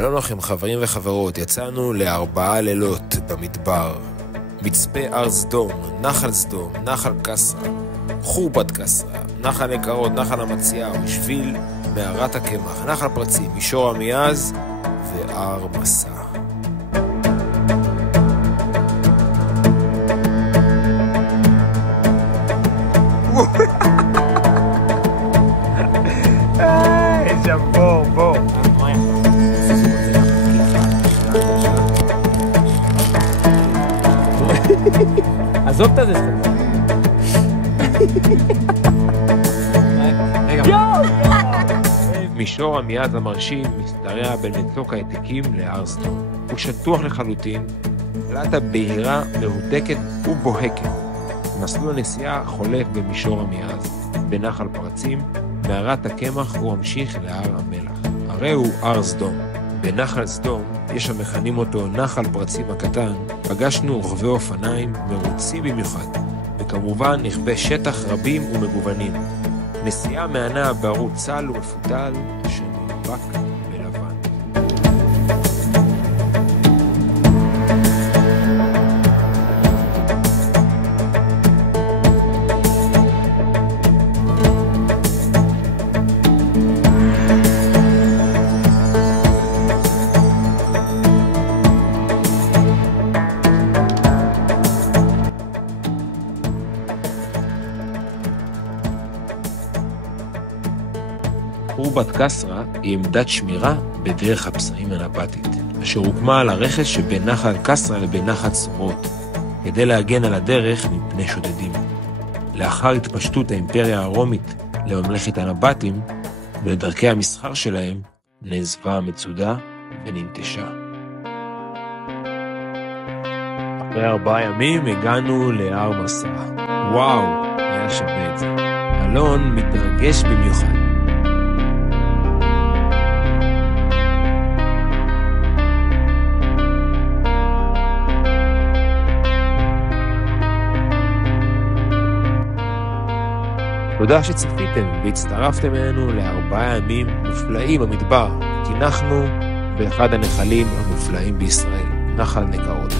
שלום לכם חברים וחברות, יצאנו ל4 לילות במדבר. מצפה הר סדום, נחל סדום, נחל קסרה, חורבת קסרה, נחל נקרות, נחל המציאה, שביל מערת הקמח, נחל פרצים, מישור עמיעז והר מסע. איזה בור. עזוב את זה. מישור עמיעז המרשים משתרע בין מצוק העתיקים להר סדום. הוא שטוח לחלוטין, פלטה בהירה, מהודקת ובוהקת. מסלול הנסיעה חולף במישור עמיעז, בנחל פרצים, מערת הקמח הוא ממשיך להר המלח. הרי הוא הר סדום. בנחל סדום, יש המכנים אותו נחל פרצים הקטן, פגשנו רוכבי אופניים מרוצים במיוחד, וכמובן נכבי שטח רבים ומגוונים. נסיעה מענה בערוץ צל ומפותל שנאבק בלבן. חורבת קסרה היא עמדת שמירה בדרך הפסעים הנבטית, אשר הוקמה על הרכס שבין נחל קסרה לבין נחל סורות, כדי להגן על הדרך מפני שודדים. לאחר התפשטות האימפריה הרומית לממלכת הנבטים ולדרכי המסחר שלהם, נעזבה המצודה וננטשה. אחרי 4 ימים הגענו להר מסע. וואו, היה שווה את זה. אלון מתרגש במיוחד. תודה שצפיתם והצטרפתם אלינו ל4 ימים מופלאים במדבר, כי נחנו באחד הנחלים המופלאים בישראל, נחל נקרות.